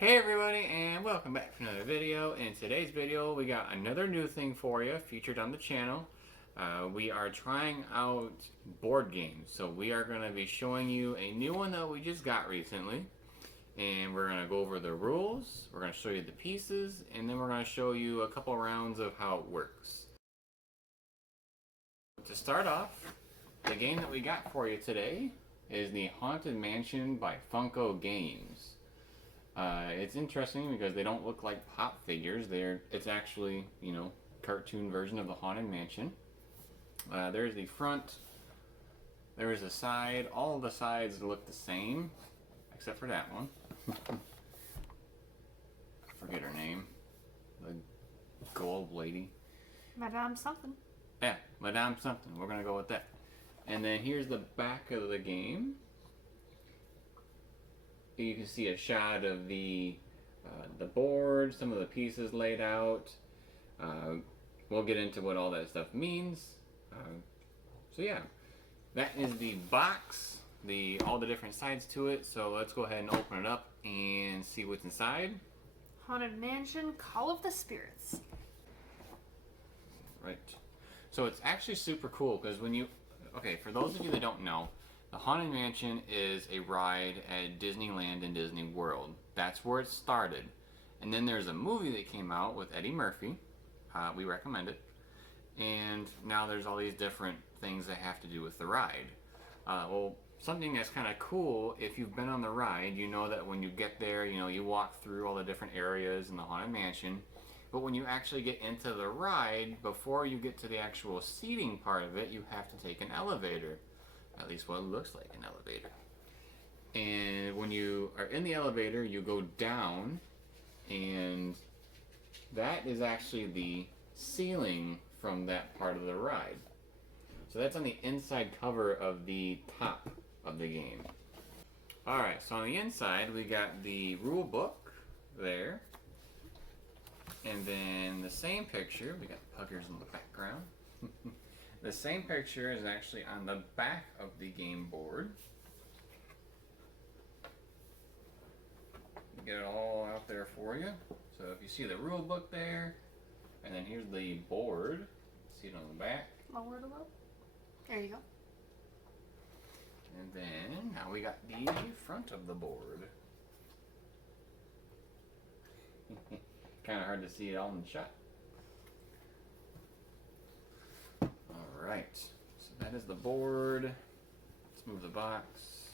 Hey everybody, and welcome back to another video. In today's video we got another new thing for you featured on the channel. We are trying out board games, so we are going to be showing you a new one that we just got recently, and we're going to go over the rules, we're going to show you the pieces, and then we're going to show you a couple rounds of how it works. To start off, the game that we got for you today is the Haunted Mansion by Funko Games. It's interesting because they don't look like pop figures. It's actually, cartoon version of the Haunted Mansion. There's the front. There's the side. All of the sides look the same, except for that one. Forget her name. The gold lady. Madame something. Yeah, Madame something. We're gonna go with that. And then here's the back of the game. You can see a shot of the board, some of the pieces laid out. We'll get into what all that stuff means. So yeah, that is the box, all the different sides to it. So let's go ahead and open it up and see what's inside. Haunted Mansion, Call of the Spirits. Right. So it's actually super cool because for those of you that don't know, the Haunted Mansion is a ride at Disneyland and Disney World. That's where it started. And then there's a movie that came out with Eddie Murphy. We recommend it. And now there's all these different things that have to do with the ride. Well, something that's kind of cool, if you've been on the ride, you know that when you get there, you walk through all the different areas in the Haunted Mansion. But when you actually get into the ride, before you get to the actual seating part of it, you have to take an elevator. At least what looks like an elevator. And when you are in the elevator, you go down, and that is actually the ceiling from that part of the ride. So that's on the inside cover of the top of the game. Alright, so on the inside we got the rule book there. And then the same picture, we got puggers in the background. The same picture is actually on the back of the game board. Get it all out there for you. So if you see the rule book there, and then here's the board. See it on the back. Lower it a little. There you go. And then now we got the front of the board. Kind of hard to see it all in the shot. Alright, so that is the board. Let's move the box.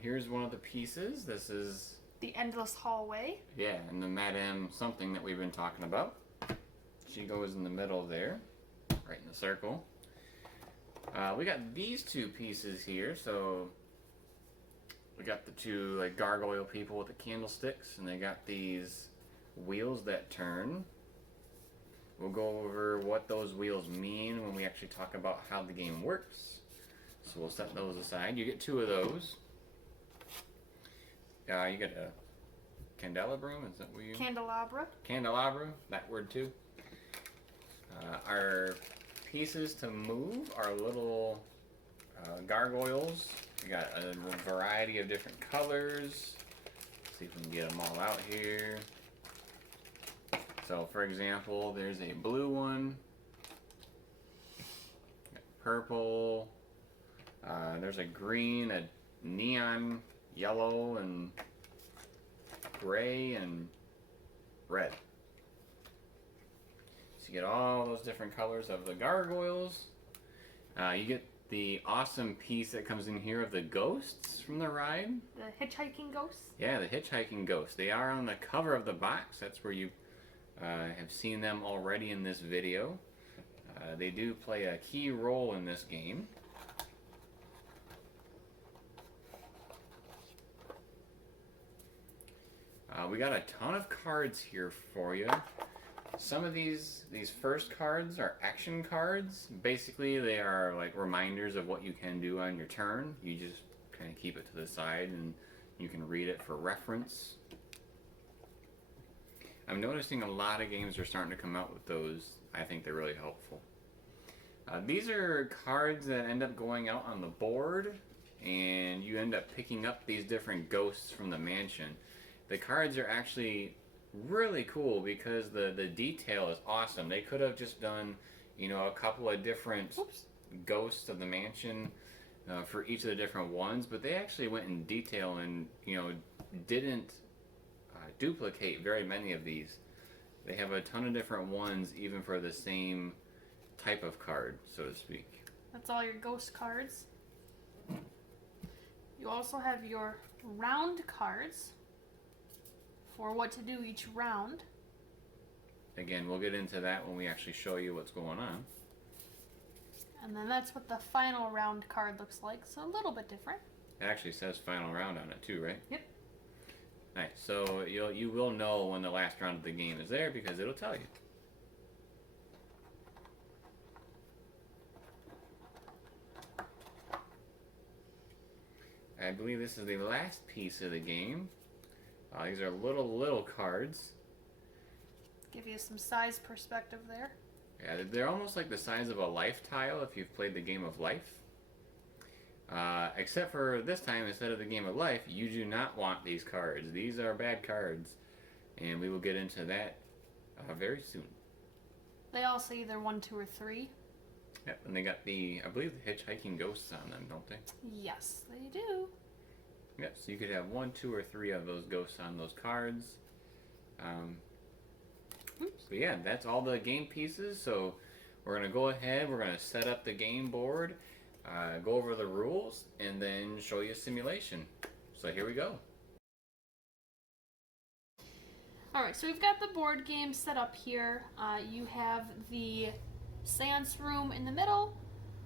Here's one of the pieces. This is the endless hallway. Yeah, and the Madame something that we've been talking about. She goes in the middle there, right in the circle. We got these two pieces here. So we got the two gargoyle people with the candlesticks, and they got these wheels that turn. We'll go over what those wheels mean when we actually talk about how the game works. So we'll set those aside. You get two of those. You get a candelabrum, is that what you... Candelabra. Candelabra, that word too. Our pieces to move are little gargoyles. We got a variety of different colors. Let's see if we can get them all out here. So for example, there's a blue one, purple, there's a green, a neon yellow, and gray, and red. So you get all those different colors of the gargoyles. You get the awesome piece that comes in here of the ghosts from the ride. The hitchhiking ghosts? Yeah, the hitchhiking ghosts. They are on the cover of the box. That's where you have seen them already in this video. They do play a key role in this game. We got a ton of cards here for you. Some of these first cards are action cards. Basically, they are like reminders of what you can do on your turn. You just kind of keep it to the side and you can read it for reference. I'm noticing a lot of games are starting to come out with those. I think they're really helpful. These are cards that end up going out on the board and you end up picking up these different ghosts from the mansion. The cards are actually really cool because the detail is awesome. They could have just done, a couple of different ghosts of the mansion for each of the different ones, but they actually went in detail and didn't duplicate very many of these. They have a ton of different ones even for the same type of card, so to speak. That's all your ghost cards. You also have your round cards for what to do each round. Again, we'll get into that when we actually show you what's going on. And then that's what the final round card looks like, so a little bit different. It actually says final round on it too, right? Yep. Alright, so you will know when the last round of the game is there because it'll tell you. I believe this is the last piece of the game. These are little cards. Give you some size perspective there. Yeah, they're almost like the size of a life tile if you've played the game of life. Except for this time, instead of the game of life, you do not want these cards. These are bad cards. And we will get into that very soon. They all say either 1, 2, or 3. Yep, and they got I believe the hitchhiking ghosts on them, don't they? Yes, they do. Yep, so you could have 1, 2, or 3 of those ghosts on those cards. So yeah, that's all the game pieces. So we're going to go ahead, we're going to set up the game board, go over the rules, and then show you a simulation. So here we go. Alright, so we've got the board game set up here. You have the seance room in the middle.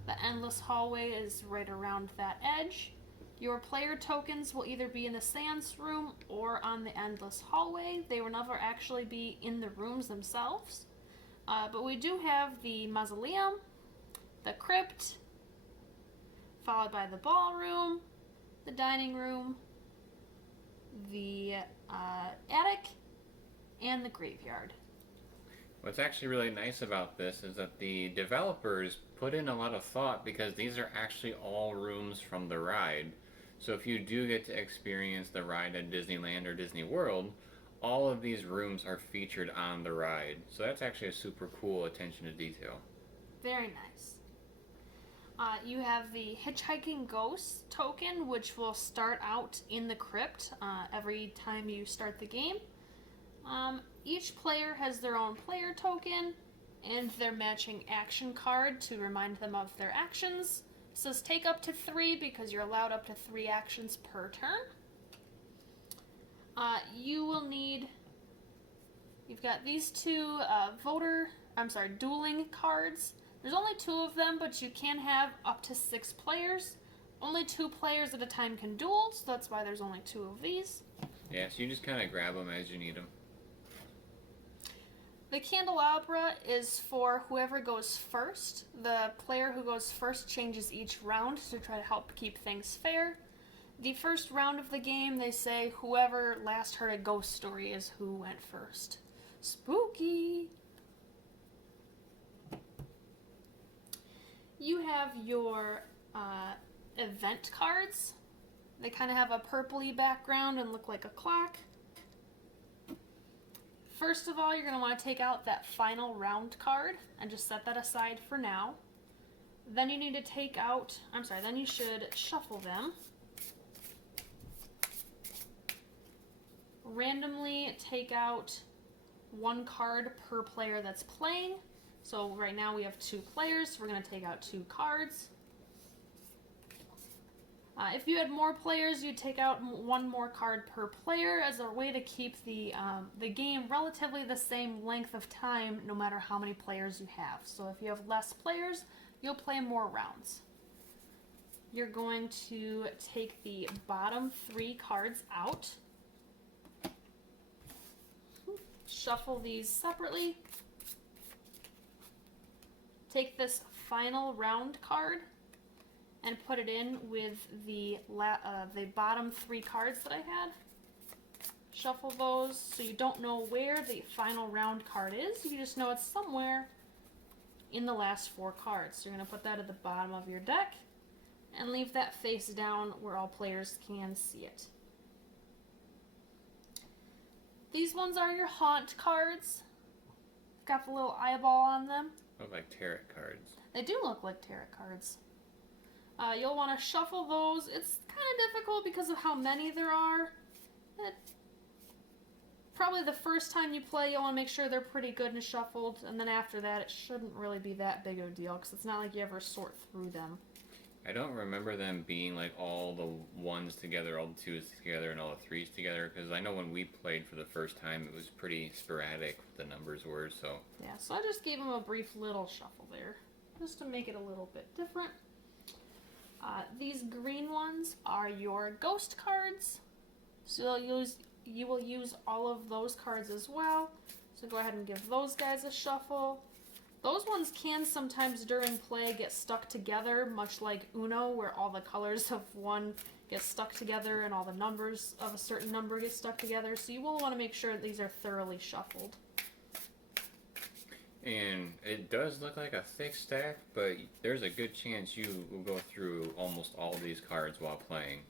The endless hallway is right around that edge. Your player tokens will either be in the seance room or on the endless hallway. They will never actually be in the rooms themselves. But we do have the mausoleum, the crypt, followed by the ballroom, the dining room, the attic, and the graveyard. What's actually really nice about this is that the developers put in a lot of thought because these are actually all rooms from the ride. So if you do get to experience the ride at Disneyland or Disney World, all of these rooms are featured on the ride. So that's actually a super cool attention to detail. Very nice. You have the hitchhiking ghost token, which will start out in the crypt every time you start the game. Each player has their own player token and their matching action card to remind them of their actions. It says take up to 3 because you're allowed up to 3 actions per turn. You will need, you've got these two dueling cards. There's only 2 of them, but you can have up to 6 players. Only 2 players at a time can duel, so that's why there's only 2 of these. Yeah, so you just kind of grab them as you need them. The candelabra is for whoever goes first. The player who goes first changes each round to try to help keep things fair. The first round of the game, they say whoever last heard a ghost story is who went first. Spooky! You have your event cards. They kind of have a purpley background and look like a clock. First of all, you're going to want to take out that final round card and just set that aside for now. Then you need to then you should shuffle them. Randomly take out 1 card per player that's playing. So right now we have 2 players, so we're going to take out 2 cards. If you had more players, you'd take out 1 more card per player as a way to keep the game relatively the same length of time no matter how many players you have. So if you have less players, you'll play more rounds. You're going to take the bottom 3 cards out. Shuffle these separately. Take this final round card and put it in with the bottom 3 cards that I had. Shuffle those so you don't know where the final round card is. You just know it's somewhere in the last 4 cards. So you're going to put that at the bottom of your deck and leave that face down where all players can see it. These ones are your haunt cards. Got the little eyeball on them. Look like tarot cards. They do look like tarot cards. You'll want to shuffle those. It's kind of difficult because of how many there are. Probably the first time you play, you'll want to make sure they're pretty good and shuffled, and then after that, it shouldn't really be that big of a deal because it's not like you ever sort through them. I don't remember them being like all the ones together, all the twos together, and all the threes together, because I know when we played for the first time, it was pretty sporadic what the numbers were, so... Yeah, so I just gave them a brief little shuffle there, just to make it a little bit different. These green ones are your ghost cards, so you will use all of those cards as well, so go ahead and give those guys a shuffle. Those ones can sometimes during play get stuck together, much like Uno, where all the colors of one get stuck together and all the numbers of a certain number get stuck together. So you will want to make sure that these are thoroughly shuffled. And it does look like a thick stack, but there's a good chance you will go through almost all these cards while playing.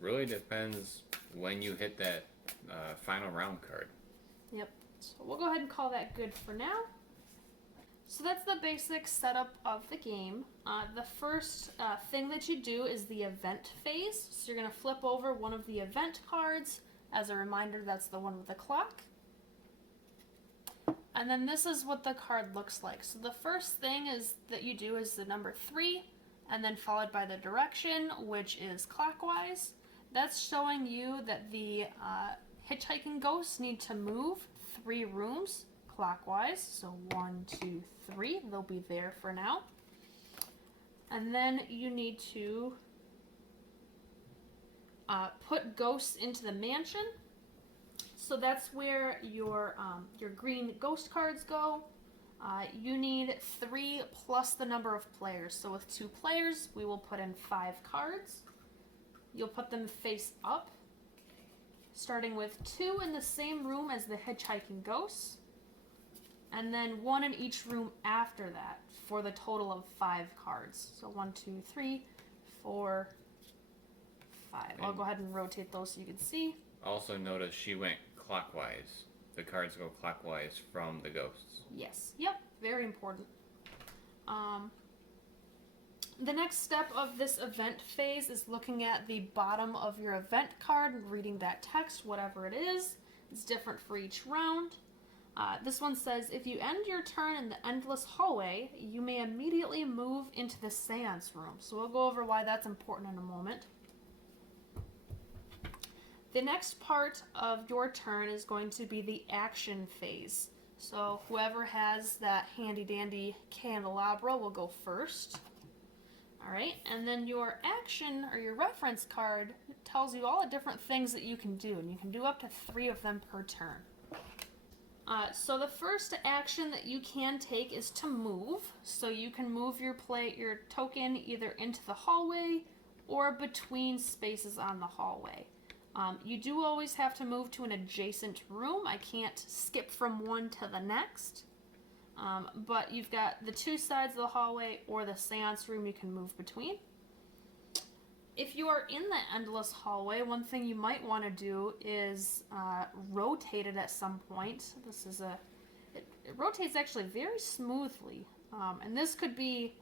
Really depends when you hit that final round card. Yep. So we'll go ahead and call that good for now. So that's the basic setup of the game. The first thing that you do is the event phase. So you're going to flip over one of the event cards. As a reminder, that's the one with the clock. And then this is what the card looks like. So the first thing is that you do is the number 3, and then followed by the direction, which is clockwise. That's showing you that the hitchhiking ghosts need to move 3 rooms clockwise. So 1, 2, 3. They'll be there for now. And then you need to put ghosts into the mansion. So that's where your green ghost cards go. You need 3 plus the number of players. So with 2 players, we will put in 5 cards. You'll put them face up, starting with 2 in the same room as the hitchhiking ghosts, and then 1 in each room after that for the total of 5 cards. So 1, 2, 3, 4, 5. I'll go ahead and rotate those so you can see. Also notice she went clockwise. The cards go clockwise from the ghosts. Yes. Yep. Very important. The next step of this event phase is looking at the bottom of your event card and reading that text, whatever it is. It's different for each round. This one says, if you end your turn in the endless hallway, you may immediately move into the seance room. So we'll go over why that's important in a moment. The next part of your turn is going to be the action phase. So whoever has that handy dandy candelabra will go first. Alright, and then your action or your reference card tells you all the different things that you can do, and you can do up to 3 of them per turn. So the first action that you can take is to move. So you can move your token either into the hallway or between spaces on the hallway. You do always have to move to an adjacent room. I can't skip from one to the next. But you've got the 2 sides of the hallway or the seance room you can move between. If you are in the endless hallway, one thing you might want to do is rotate it at some point. It rotates actually very smoothly. And this could be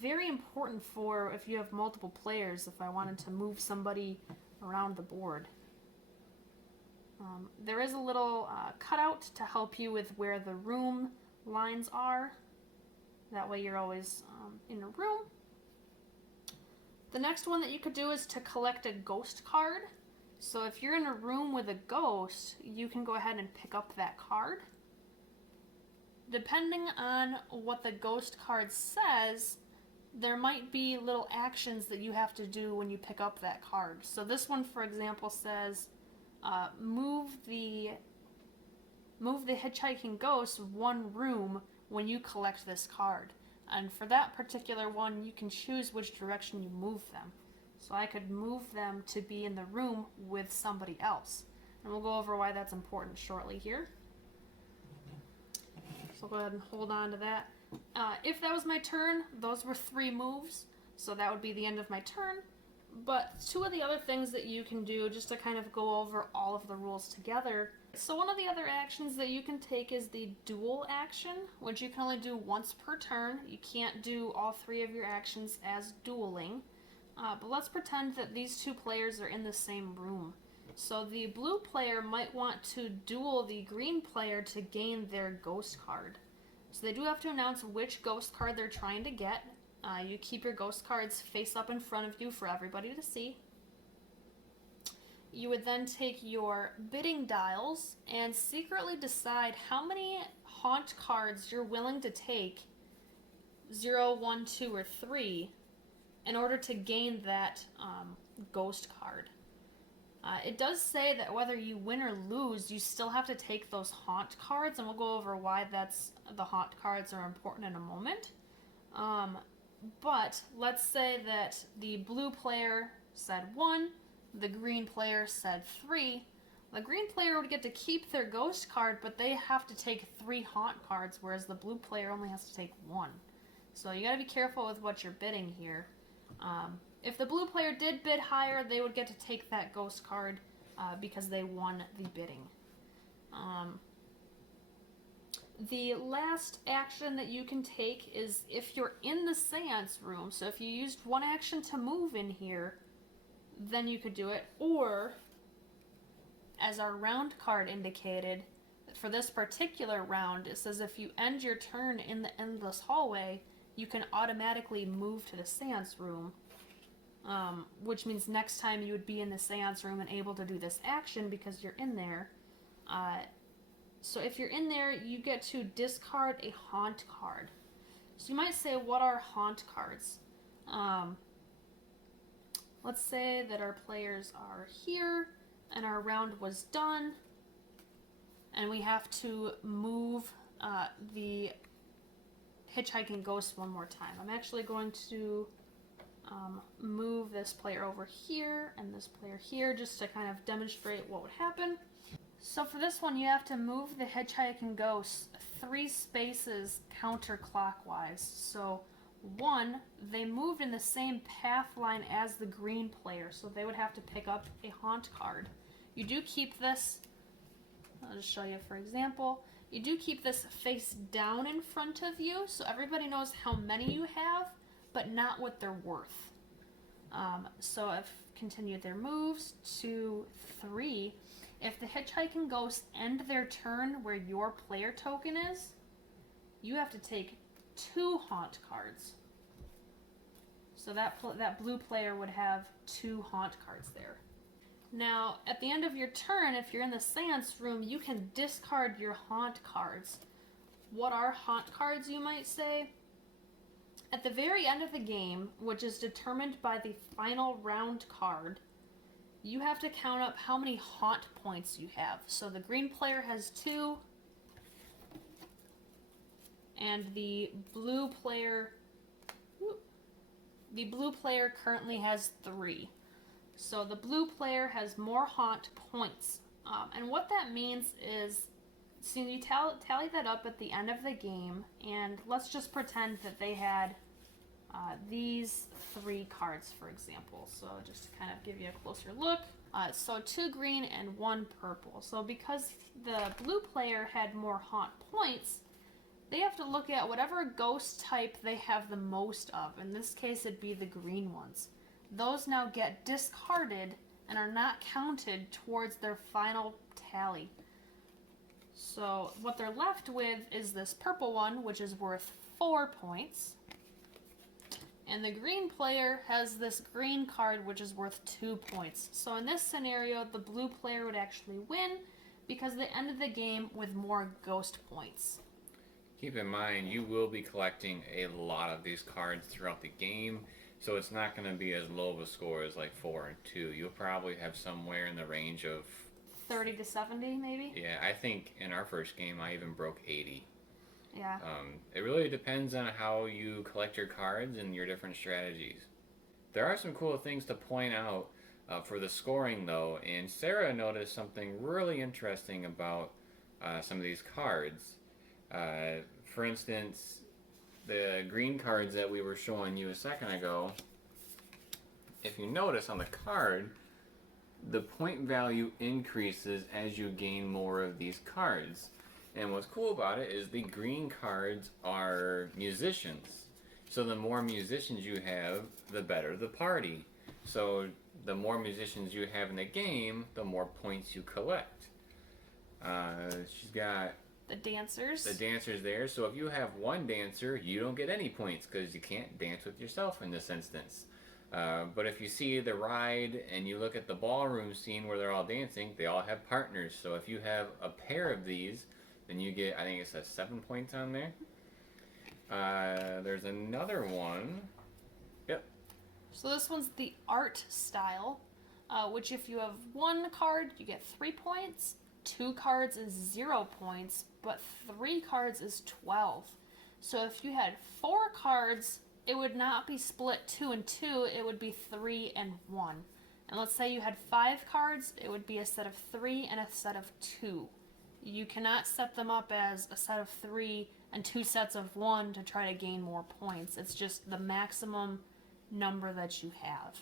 very important for if you have multiple players, if I wanted to move somebody around the board. There is a little cutout to help you with where the room lines are. That way you're always in a room. The next one that you could do is to collect a ghost card. So if you're in a room with a ghost, you can go ahead and pick up that card. Depending on what the ghost card says, there might be little actions that you have to do when you pick up that card. So this one, for example, says move the hitchhiking ghost 1 room when you collect this card. And for that particular one, you can choose which direction you move them. So I could move them to be in the room with somebody else. And we'll go over why that's important shortly here. So I'll go ahead and hold on to that. If that was my turn, those were 3 moves. So that would be the end of my turn. But two of the other things that you can do, just to kind of go over all of the rules together. So one of the other actions that you can take is the duel action, which you can only do once per turn. You can't do all three of your actions as dueling. But let's pretend that these two players are in the same room. So the blue player might want to duel the green player to gain their ghost card. So they do have to announce which ghost card they're trying to get. You keep your ghost cards face up in front of you for everybody to see. You would then take your bidding dials and secretly decide how many haunt cards you're willing to take, 0, 1, 2, or 3, in order to gain that ghost card. It does say that whether you win or lose, you still have to take those haunt cards, and we'll go over why the haunt cards are important in a moment. But let's say that the blue player said 1, the green player said 3. The green player would get to keep their ghost card, but they have to take 3 haunt cards, whereas the blue player only has to take 1. So you gotta be careful with what you're bidding here. If the blue player did bid higher, they would get to take that ghost card because they won the bidding. The last action that you can take is if you're in the seance room. So if you used one action to move in here, then you could do it. Or, as our round card indicated, for this particular round, it says if you end your turn in the endless hallway, you can automatically move to the seance room. Which means next time you would be in the seance room and able to do this action because you're in there. So if you're in there, you get to discard a haunt card. So you might say, what are haunt cards? Let's say that our players are here and our round was done and we have to move the hitchhiking ghost one more time. I'm actually going to move this player over here and this player here just to kind of demonstrate what would happen. So for this one, you have to move the hitchhiking ghost 3 spaces counterclockwise. So 1, they moved in the same path line as the green player, so they would have to pick up a haunt card. You do keep this, I'll just show you for example, you do keep this face down in front of you, so everybody knows how many you have, but not what they're worth. So I've continued their moves, 2, 3. If the hitchhiking ghosts end their turn where your player token is, you have to take 2 haunt cards. So that blue player would have 2 haunt cards there. Now, at the end of your turn, if you're in the seance room, you can discard your haunt cards. What are haunt cards, you might say? At the very end of the game, which is determined by the final round card, you have to count up how many haunt points you have. So the green player has 2, and the blue player currently has 3. So the blue player has more haunt points. And what that means is, so you tally that up at the end of the game, and let's just pretend that they had these 3 cards, for example. So just to kind of give you a closer look. So 2 green and 1 purple. So because the blue player had more haunt points, they have to look at whatever ghost type they have the most of. In this case, it'd be the green ones. Those now get discarded and are not counted towards their final tally. So what they're left with is this purple one, which is worth 4 points. And the green player has this green card, which is worth 2 points. So in this scenario, the blue player would actually win because they ended the game with more ghost points. Keep in mind, you will be collecting a lot of these cards throughout the game, so it's not going to be as low of a score as like 4 and 2. You'll probably have somewhere in the range of 30 to 70, maybe? Yeah, I think in our first game, I even broke 80. Yeah. It really depends on how you collect your cards and your different strategies. There are some cool things to point out for the scoring, though, and Sarah noticed something really interesting about some of these cards. For instance, the green cards that we were showing you a second ago, if you notice on the card, the point value increases as you gain more of these cards. And what's cool about it is the green cards are musicians. So the more musicians you have, the better the party. So the more musicians you have in the game, the more points you collect. She's got the dancers. The dancers there. So if you have one dancer, you don't get any points because you can't dance with yourself in this instance. But if you see the ride and you look at the ballroom scene where they're all dancing, they all have partners. So if you have a pair of these, then you get, I think it says 7 points on there. There's another one. Yep. So this one's the art style, which if you have one card, you get 3 points. 2 cards is 0 points, but 3 cards is 12. So if you had 4 cards, it would not be split 2 and 2, it would be 3 and 1. And let's say you had 5 cards, it would be a set of 3 and a set of 2. You cannot set them up as a set of 3 and 2 sets of 1 to try to gain more points. It's just the maximum number that you have.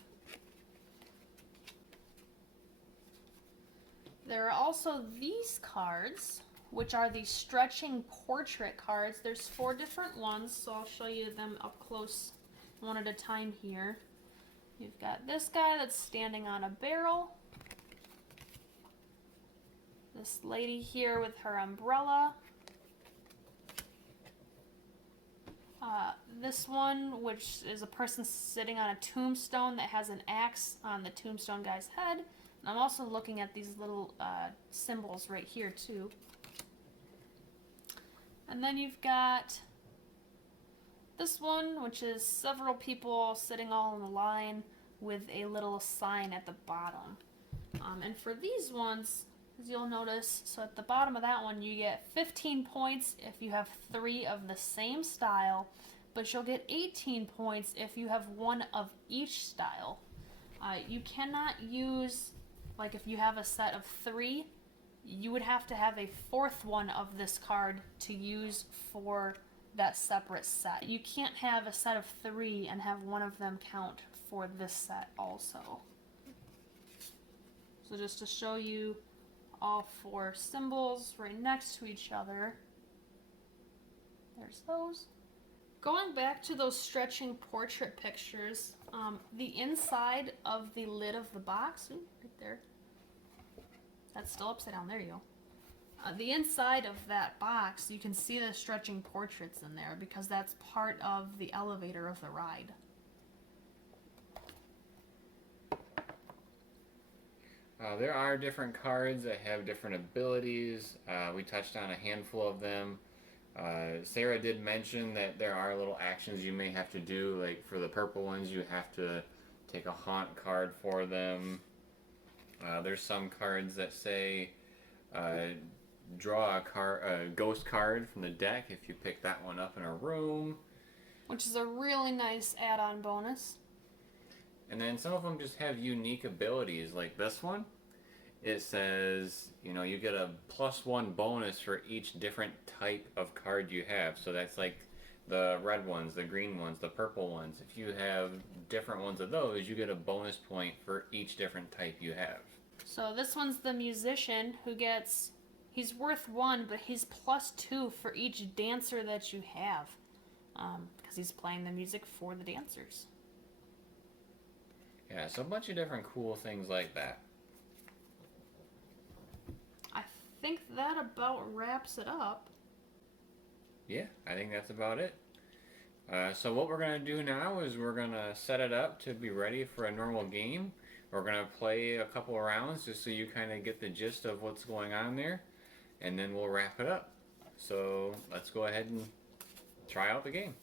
There are also these cards, which are the stretching portrait cards. There's 4 different ones, so I'll show you them up close one at a time here. You've got this guy that's standing on a barrel. This lady here with her umbrella. This one, which is a person sitting on a tombstone that has an axe on the tombstone guy's head. And I'm also looking at these little symbols right here too. And then you've got this one, which is several people sitting all in a line with a little sign at the bottom. And for these ones, as you'll notice, so at the bottom of that one, you get 15 points if you have 3 of the same style, but you'll get 18 points if you have 1 of each style. You cannot use, like if you have a set of 3, you would have to have a 4th one of this card to use for that separate set. You can't have a set of 3 and have one of them count for this set also. So just to show you all 4 symbols right next to each other. There's those. Going back to those stretching portrait pictures, the inside of the lid of the box, ooh, right there, that's still upside down, there you go. The inside of that box, you can see the stretching portraits in there because that's part of the elevator of the ride. There are different cards that have different abilities. We touched on a handful of them. Sarah did mention that there are little actions you may have to do, like for the purple ones you have to take a haunt card for them. There's some cards that say draw a ghost card from the deck if you pick that one up in a room. Which is a really nice add-on bonus. And then some of them just have unique abilities, like this one. It says, you know, you get a +1 bonus for each different type of card you have. So that's like the red ones, the green ones, the purple ones. If you have different ones of those, you get a bonus point for each different type you have. So this one's the musician who gets, he's worth 1, but he's +2 for each dancer that you have. Because he's playing the music for the dancers. Yeah, so a bunch of different cool things like that. I think that about wraps it up. Yeah, I think that's about it. So what we're going to do now is we're going to set it up to be ready for a normal game. We're going to play a couple of rounds just so you kind of get the gist of what's going on there. And then we'll wrap it up. So let's go ahead and try out the game.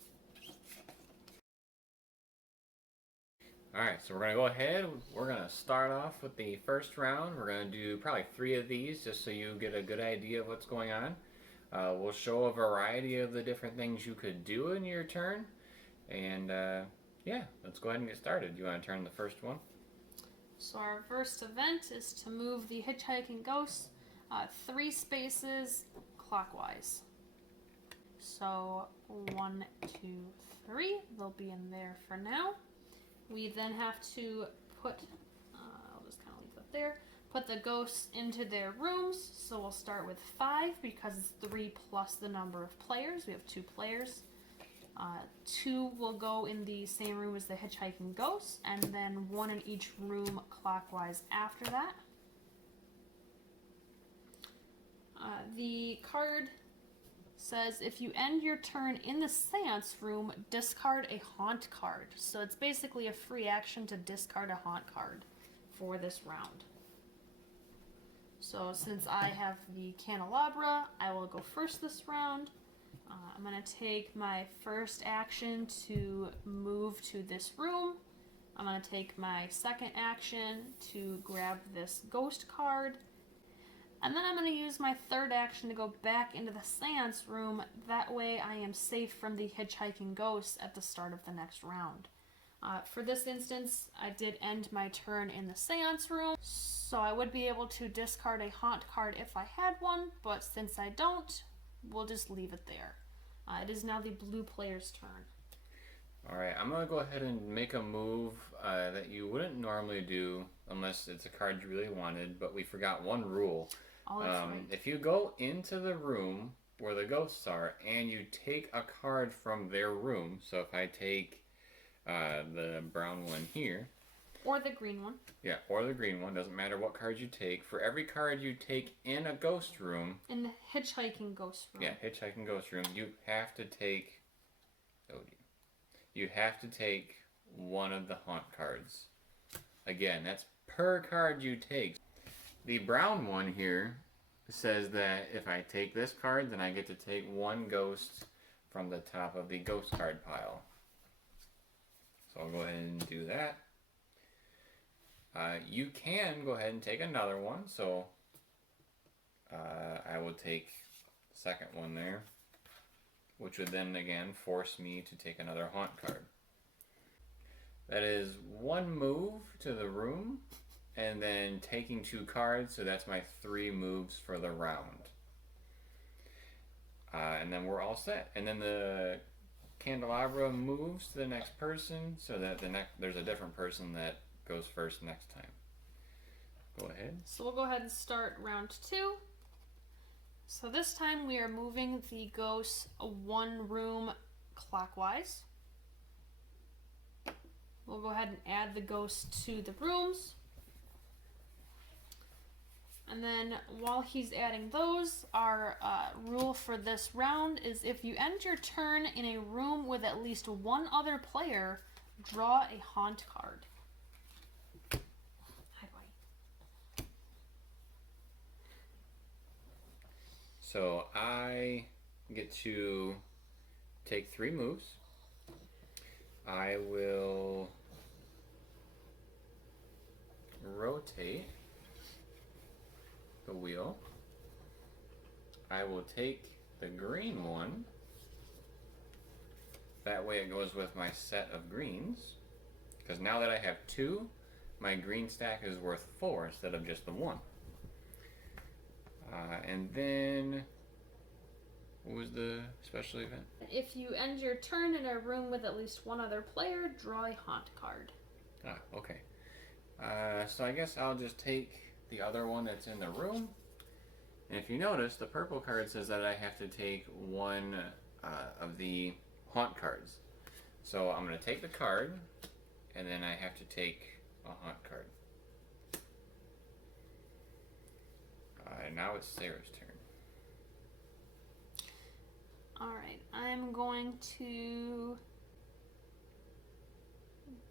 Alright, so we're going to go ahead. We're going to start off with the first round. We're going to do probably 3 of these just so you get a good idea of what's going on. We'll show a variety of the different things you could do in your turn. And yeah, let's go ahead and get started. You want to turn the first one? So our first event is to move the hitchhiking ghost 3 spaces clockwise. So 1, 2, 3, they'll be in there for now. We then have to put, I'll just kind of leave that there, put the ghosts into their rooms. So we'll start with 5 because it's 3 plus the number of players. We have 2 players. 2 will go in the same room as the hitchhiking ghosts, and then 1 in each room clockwise after that. The card says if you end your turn in the seance room, discard a haunt card. So it's basically a free action to discard a haunt card for this round. So since I have the candelabra, I will go first this round. I'm going to take my first action to move to this room. I'm going to take my second action to grab this ghost card. And then I'm going to use my third action to go back into the seance room. That way I am safe from the hitchhiking ghosts at the start of the next round. For this instance, I did end my turn in the seance room, so I would be able to discard a haunt card if I had one, but since I don't, we'll just leave it there. It is now the blue player's turn. Alright, I'm going to go ahead and make a move that you wouldn't normally do unless it's a card you really wanted, but we forgot one rule. Oh, that's right. If you go into the room where the ghosts are and you take a card from their room, so if I take the brown one here. Or the green one. Yeah, or the green one, doesn't matter what card you take. For every card you take in a ghost room. In the hitchhiking ghost room. Yeah, hitchhiking ghost room, you have to take... You have to take one of the haunt cards. Again, that's per card you take. The brown one here says that if I take this card, then I get to take one ghost from the top of the ghost card pile. So I'll go ahead and do that. You can go ahead and take another one, so I will take the second one there, which would then again force me to take another haunt card. That is one move to the room, and then taking 2 cards, so that's my 3 moves for the round. And then we're all set. And then the candelabra moves to the next person, so that there's a different person that goes first next time. Go ahead. So we'll go ahead and start round 2. So this time we are moving the ghosts 1 room clockwise. We'll go ahead and add the ghosts to the rooms. And then while he's adding those, our rule for this round is if you end your turn in a room with at least 1 other player, draw a haunt card. Hi, buddy. So I get to take 3 moves. I will rotate the wheel. I will take the green one. That way it goes with my set of greens. Because now that I have 2, my green stack is worth 4 instead of just the 1. And then, what was the special event? If you end your turn in a room with at least 1 other player, draw a haunt card. Ah, okay. So I guess I'll just take the other one that's in the room. And if you notice, the purple card says that I have to take 1 of the haunt cards. So I'm going to take the card, and then I have to take a haunt card. Now it's Sarah's turn. Alright, I'm going to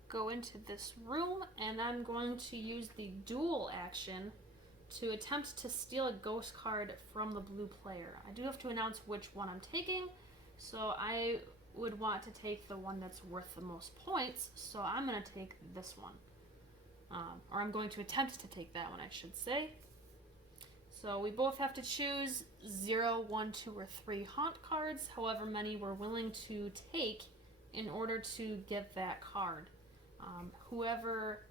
go into this room, and I'm going to use the duel action to attempt to steal a ghost card from the blue player. I do have to announce which one I'm taking, so I would want to take the one that's worth the most points, so I'm going to take this one. Or I'm going to attempt to take that one, I should say. So we both have to choose 0, 1, 2, or 3 haunt cards, however many we're willing to take in order to get that card. Whoever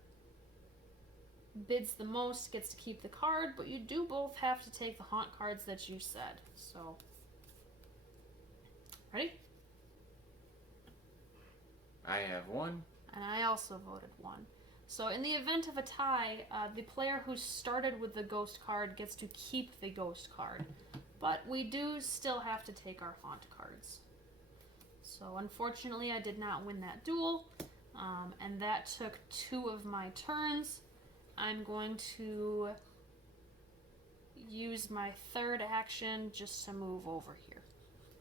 bids the most gets to keep the card, but you do both have to take the haunt cards that you said. So Ready? I have 1. And I also voted 1. So in the event of a tie, the player who started with the ghost card gets to keep the ghost card. But we do still have to take our haunt cards. So unfortunately, I did not win that duel, and that took 2 of my turns. I'm going to use my third action just to move over here.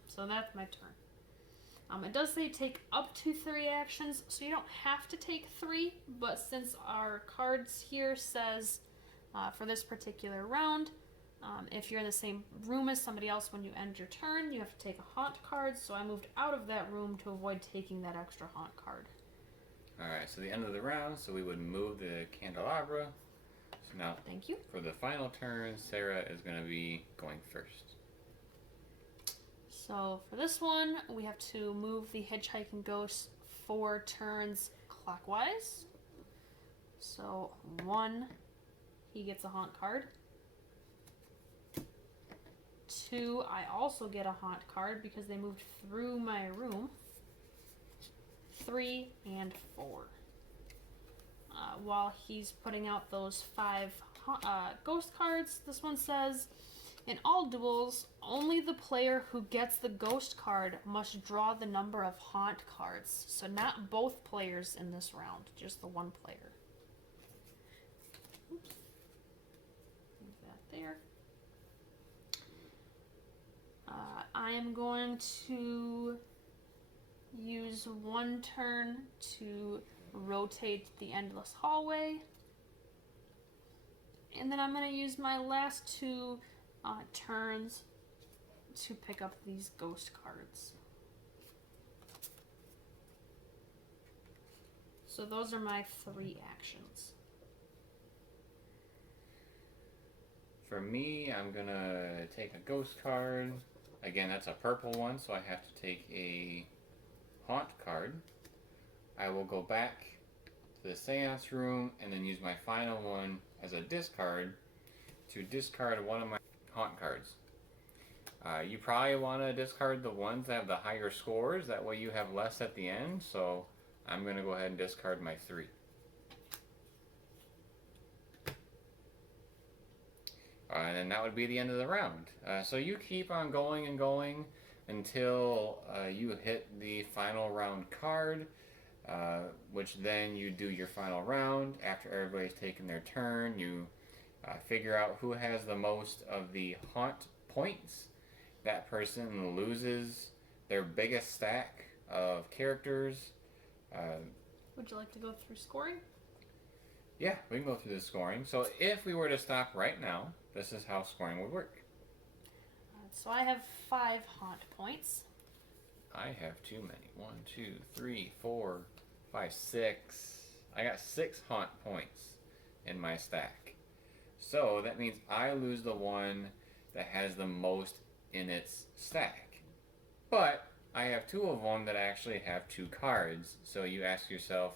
So that's my turn. It does say take up to 3 actions, so you don't have to take 3, but since our cards here says for this particular round, if you're in the same room as somebody else when you end your turn, you have to take a haunt card, so I moved out of that room to avoid taking that extra haunt card. Alright, so the end of the round, so we would move the candelabra. So now, thank you. For the final turn, Sarah is going to be going first. So for this one, we have to move the hitchhiking ghost 4 turns clockwise. So 1, he gets a haunt card. 2, I also get a haunt card because they moved through my room. 3 and 4. While he's putting out those 5 ghost cards, this one says, in all duels, only the player who gets the ghost card must draw the number of haunt cards. So not both players in this round, just the one player. Oops. Move that there. I am going to use 1 turn to rotate the endless hallway. And then I'm going to use my last 2 turns to pick up these ghost cards. So those are my 3 actions. For me, I'm going to take a ghost card. Again, that's a purple one, so I have to take a haunt card. I will go back to the seance room and then use my final one as a discard to discard one of my haunt cards. You probably want to discard the ones that have the higher scores, that way you have less at the end, so I'm going to go ahead and discard my 3. And then that would be the end of the round. So you keep on going and going until you hit the final round card, which then you do your final round. After everybody's taken their turn, you figure out who has the most of the haunt points. That person loses their biggest stack of characters. Would you like to go through scoring? Yeah, we can go through the scoring. So if we were to stop right now, this is how scoring would work. So I have 5 haunt points. I have too many. 1, 2, 3, 4, 5, 6. I got 6 haunt points in my stack. So that means I lose the one that has the most in its stack. But I have 2 of them that actually have 2 cards. So you ask yourself,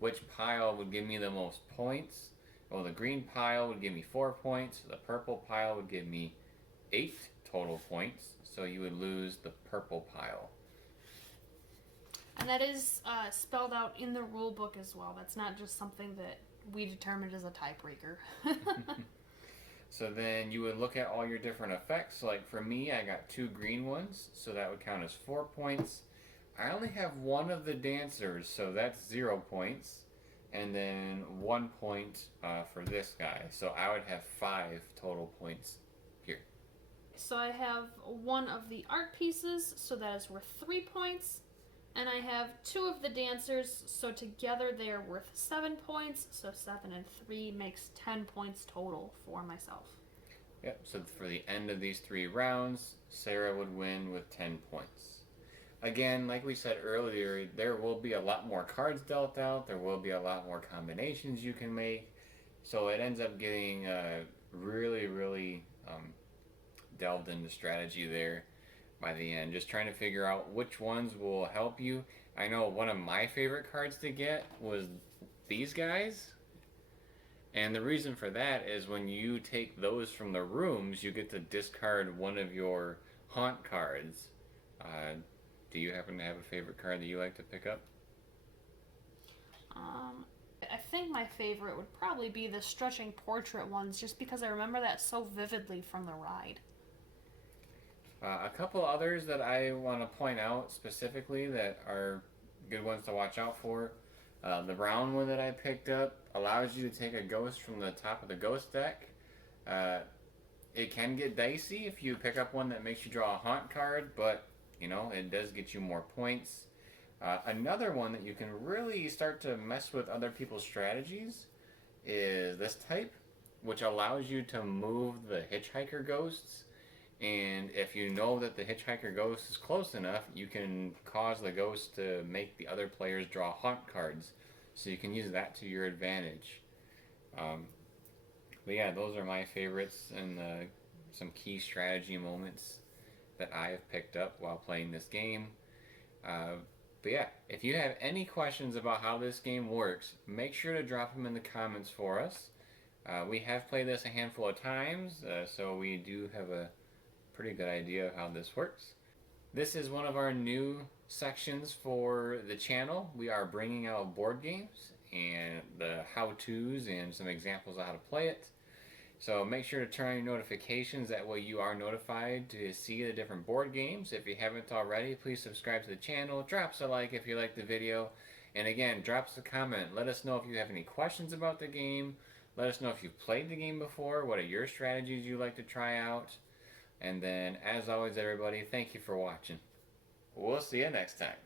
which pile would give me the most points? Well, the green pile would give me 4 points. The purple pile would give me 8 total points. So you would lose the purple pile. And that is spelled out in the rule book as well. That's not just something that we determined as a tiebreaker. So then you would look at all your different effects. Like for me, I got 2 green ones, so that would count as 4 points. I only have 1 of the dancers, so that's 0 points. And then 1 point for this guy. So I would have 5 total points here. So I have 1 of the art pieces, so that is worth 3 points. And I have 2 of the dancers, so together they are worth 7 points. So 7 and 3 makes 10 points total for myself. Yep, so for the end of these 3 rounds, Sarah would win with 10 points. Again, like we said earlier, there will be a lot more cards dealt out. There will be a lot more combinations you can make. So it ends up getting really delved into strategy there by the end. Just trying to figure out which ones will help you. I know one of my favorite cards to get was these guys. And the reason for that is when you take those from the rooms, you get to discard one of your haunt cards. Do you happen to have a favorite card that you like to pick up? I think my favorite would probably be the stretching portrait ones, just because I remember that so vividly from the ride. A couple others that I want to point out specifically that are good ones to watch out for. The brown one that I picked up allows you to take a ghost from the top of the ghost deck. Uh, it can get dicey if you pick up one that makes you draw a haunt card, but it does get you more points. Another one that you can really start to mess with other people's strategies is this type, which allows you to move the hitchhiker ghosts. And if you know that the hitchhiker ghost is close enough, you can cause the ghost to make the other players draw haunt cards. So you can use that to your advantage. But yeah, those are my favorites and some key strategy moments that I have picked up while playing this game. But yeah, if you have any questions about how this game works, make sure to drop them in the comments for us. We have played this a handful of times, so we do have a pretty good idea of how this works. This is one of our new sections for the channel. We are bringing out board games and the how-tos and some examples of how to play it. So make sure to turn on your notifications, that way you are notified to see the different board games. If you haven't already, please subscribe to the channel, drop us a like if you like the video, and again, drop us a comment. Let us know if you have any questions about the game. Let us know if you've played the game before, what are your strategies you'd like to try out. And then, as always everybody, thank you for watching. We'll see you next time.